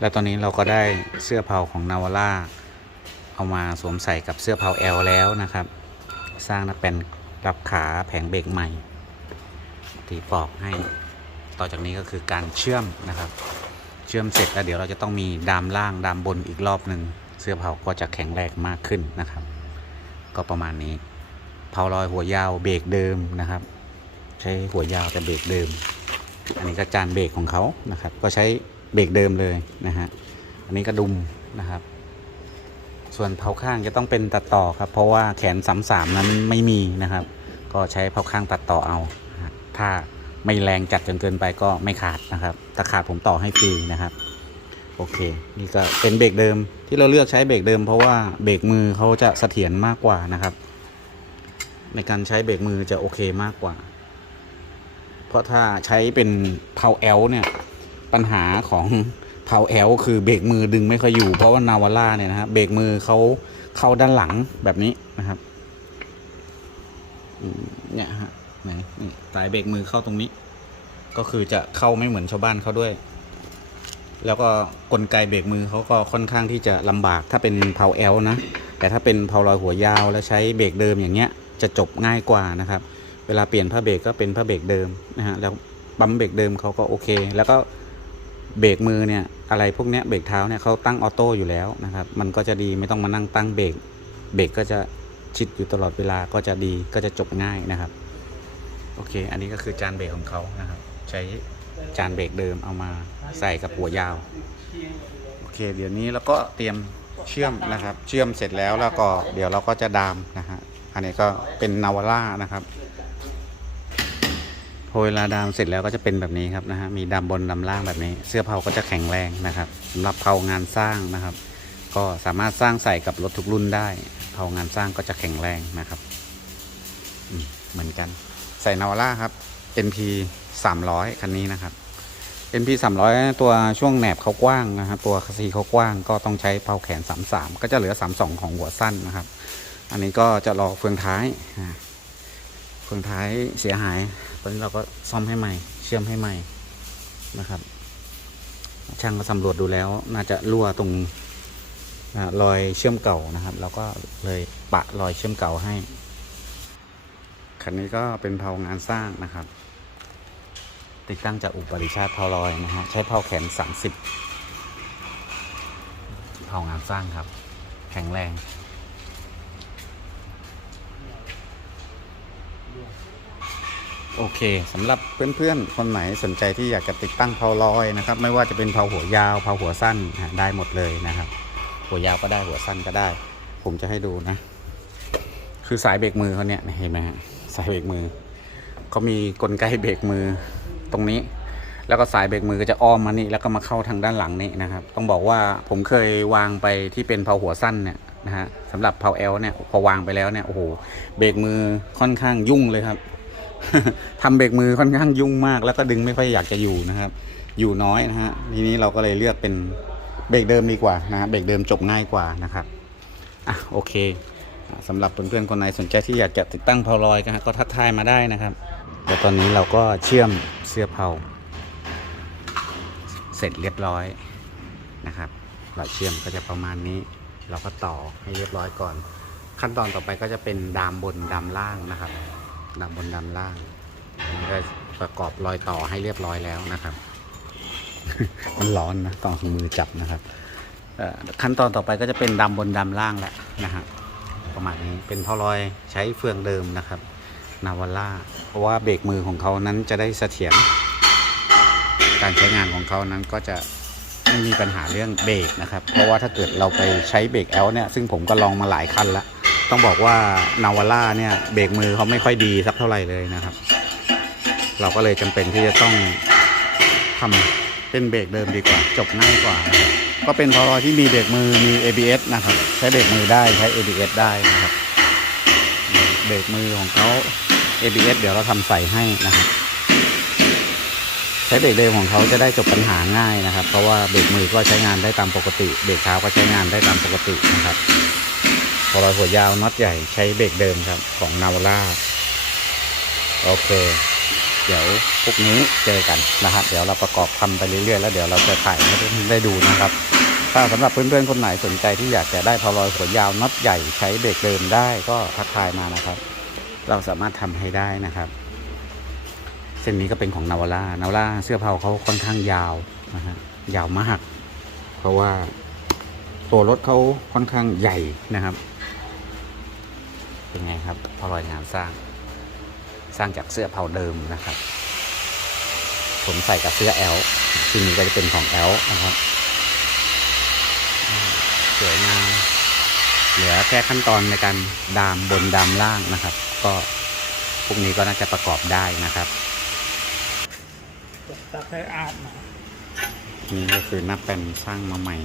แล้วตอนนี้เราก็ได้เสื้อเผาของนาวาร่าเอามาสวมใส่กับเสื้อเผา L แล้วนะครับ สร้างนะเป็นรับขาแผงเบรกใหม่ ตีปอกให้ ต่อจากนี้ก็คือการเชื่อมนะครับ เชื่อมเสร็จแล้วเดี๋ยวเราจะต้องมีดามล่างดามบนอีกรอบหนึ่งเสื้อเผาก็จะแข็งแรงมากขึ้นนะครับ ก็ประมาณนี้ เผาลอยหัวยาวเบรกเดิมนะครับ ใช้หัวยาวแต่เบรกเดิม อันนี้ก็จานเบรกของเขานะครับ ก็ใช้ เบรกเดิมเลยนะฮะ อันนี้ก็ดุมนะครับ ส่วนเผาข้างจะต้องเป็นตัดต่อครับ เพราะว่าแขนสามสามนั้นไม่มีนะครับ ก็ใช้เผาข้างตัดต่อเอา ถ้าไม่แรงจัดจนเกินไปก็ไม่ขาดนะครับ ถ้าขาดผมต่อให้ฟรีนะครับ โอเค นี่ก็เป็นเบรกเดิมที่เราเลือกใช้เบรกเดิม เพราะว่าเบรกมือเขาจะเสถียรมากกว่านะครับ ในการใช้เบรกมือจะโอเคมากกว่า เพราะถ้าใช้เป็นเพาแอลเนี่ย ปัญหาของเพาแอลคือเบรกมือดึงไม่ค่อยอยู่เพราะว่านาวาร่าเนี่ยนะครับเบรกมือเขาเข้าด้านหลังแบบนี้นะครับเนี่ยฮะไหนสายเบรกมือเข้าตรงนี้ ก็คือจะเข้าไม่เหมือนชาวบ้านเขาด้วย แล้วก็กลไกเบรกมือเขาก็ค่อนข้างที่จะลำบากถ้าเป็นเพาแอลนะแต่ถ้าเป็นเพาลอยหัวยาวแล้วใช้เบรกเดิมอย่างเงี้ย จะจบง่ายกว่านะครับ เวลาเปลี่ยนผ้าเบรกก็เป็นผ้าเบรกเดิมนะฮะแล้วปั๊มเบรกเดิมเขาก็โอเค แล้วก็ เบรกมือเนี่ยอะไรพวกเนี้ยเบรกเท้าเนี่ยเขาตั้งออโต้อยู่แล้วนะครับ มันก็จะดีไม่ต้องมานั่งตั้งเบรกเบรกก็จะชิดอยู่ตลอดเวลาก็จะดีก็จะจบง่ายนะครับ โอเค อันนี้ก็คือจานเบรกของเขานะครับ ใช้จานเบรกเดิมเอามาใส่กับหัวยาว โอเค เดี๋ยวนี้เราก็เตรียมเชื่อมนะครับ เชื่อมเสร็จแล้วแล้วก็เดี๋ยวเราก็จะดามนะฮะอันนี้ก็เป็นนาวาร่านะครับ พอเวลาดามเสร็จแล้วก็จะเป็นแบบนี้ครับนะฮะมีดามบนดามล่างแบบนี้ เสื้อเผาก็จะแข็งแรงนะครับสำหรับเผางานสร้างนะครับ ก็สามารถสร้างใส่กับรถทุกรุ่นได้ เผางานสร้างก็จะแข็งแรงนะครับเหมือนกัน ใส่นาวาร่าครับ NP 300 คันนี้นะครับ NP 300 ตัวช่วงแหนบเขากว้างนะครับ ตัวคัสซีเขากว้างก็ต้องใช้เผาแขน 33 ก็จะเหลือ 32 ของหัวสั้นนะครับ อันนี้ก็จะรอเฟืองท้าย อ่าเฟืองท้ายเสียหาย ตอนนี้เราก็ซ่อมให้ใหม่ เชื่อมให้ใหม่นะครับ ช่างก็สำรวจดูแล้ว น่าจะรั่วตรงรอยเชื่อมเก่านะครับ เราก็เลยปะรอยเชื่อมเก่าให้ คันนี้ก็เป็นเผางานสร้างนะครับ ติดตั้งจากอุปริชาติเผาลอยนะฮะ ใช้เผาแขน 30เผางานสร้างครับ แข็งแรง โอเคสำหรับเพื่อนๆ คนไหนสนใจที่อยากจะติดตั้งเผาลอยนะครับ ไม่ว่าจะเป็นเผาหัวยาวเผาหัวสั้นได้หมดเลยนะครับ หัวยาวก็ได้หัวสั้นก็ได้ ผมจะให้ดูนะ คือสายเบรกมือเขาเนี่ยเห็นไหมฮะสายเบรกมือเขามีกลไกเบรกมือตรงนี้ แล้วก็สายเบรกมือก็จะอ้อมมานี่แล้วก็มาเข้าทางด้านหลังนี่นะครับ ต้องบอกว่าผมเคยวางไปที่เป็นเผาหัวสั้นเนี่ยนะฮะสำหรับเผาแอลเนี่ยพอวางไปแล้วเนี่ยโอ้โหเบรกมือค่อนข้างยุ่งเลยครับ ทำเบรกมือค่อนข้างยุ่งมาก แล้วก็ดึงไม่ค่อยอยากจะอยู่นะครับ อยู่น้อยนะฮะทีนี้เราก็เลยเลือกเป็นเบรกเดิมดีกว่านะฮะเบรกเดิมจบง่ายกว่านะครับอะโอเคสำหรับเพื่อนๆคนไหนสนใจที่อยากจะติดตั้งเพาลอยก็ก็ทักทายมาได้นะครับเดี๋ยวตอนนี้เราก็เชื่อมเสื้อเพาเสร็จเรียบร้อยนะครับหลอดเชื่อมก็จะประมาณนี้ เราก็ต่อให้เรียบร้อยก่อน ขั้นตอนต่อไปก็จะเป็นดามบนดามล่างนะครับ ดำบนดำล่างอันนี้ก็ประกอบรอยต่อให้เรียบร้อยแล้วนะครับ มันร้อนนะต้องมือจับนะครับขั้นตอนต่อไปก็จะเป็นดำบนดำล่างแหล้วนะฮะประมาณนี้เป็นท่อรอยใช้เฟืองเดิมนะครับ นาวาร่าเพราะว่าเบรกมือของเขานั้นจะได้เสถียรการใช้งานของเขานั้นก็จะไม่มีปัญหาเรื่องเบรกนะครับ เพราะว่าถ้าเกิดเราไปใช้เบรกแอลเนี่ยซึ่งผมก็ลองมาหลายคันแล้ว ต้องบอกว่านาวาร่าเนี่ยเบรกมือเขาไม่ค่อยดีสักเท่าไหร่เลยนะครับ เราก็เลยจำเป็นที่จะต้องทำเป็นเบรกเดิมดีกว่า จบง่ายกว่า ก็เป็นพอที่มีเบรกมือมี ABS นะครับ ใช้เบรกมือได้ใช้ ABS ได้นะครับ เบรกมือของเขา ABS เดี๋ยวเราทำใส่ให้นะครับใช้เบรกเดิมของเขาจะได้จบปัญหาง่ายนะครับ เพราะว่าเบรกมือก็ใช้งานได้ตามปกติ เบรกเท้าก็ใช้งานได้ตามปกตินะครับ พอรอยหัวยาวน็อตใหญ่ใช้เบรกเดิมครับของนาวาร่าโอเค เดี๋ยวพรุ่งนี้เจอกันนะครับเดี๋ยวเราประกอบทำไปเรื่อยๆ แล้วเดี๋ยวเราจะถ่ายให้ได้ดูนะครับ ถ้าสำหรับเพื่อนๆคนไหนสนใจที่อยากจะได้พอลอยสวยาวน็อตใหญ่ใช้เบรกเดิมได้ก็ทักทายมานะครับ เราสามารถทำให้ได้นะครับเส้นนี้ก็เป็นของนาวาร่านาวาร่าเสื้อเผาเขาค่อนข้างยาวนะฮะยาวมาก เพราะว่าตัวรถเขาค่อนข้างใหญ่นะครับ เป็นไงครับพอลอยงานสร้าง สร้างจากเสื้อเผาเดิมนะครับ ผมใส่กับเสื้อแอลที่นี้ก็จะเป็นของแอลนะครับอืมสวยงามเหลือแค่ขั้นตอนในการดามบนดามล่างนะครับ ก็พรุ่งนี้ก็น่าจะประกอบได้นะครับตักให้อาบหน่อยนี่ก็คือหน้าแปลนสร้างมาใหม่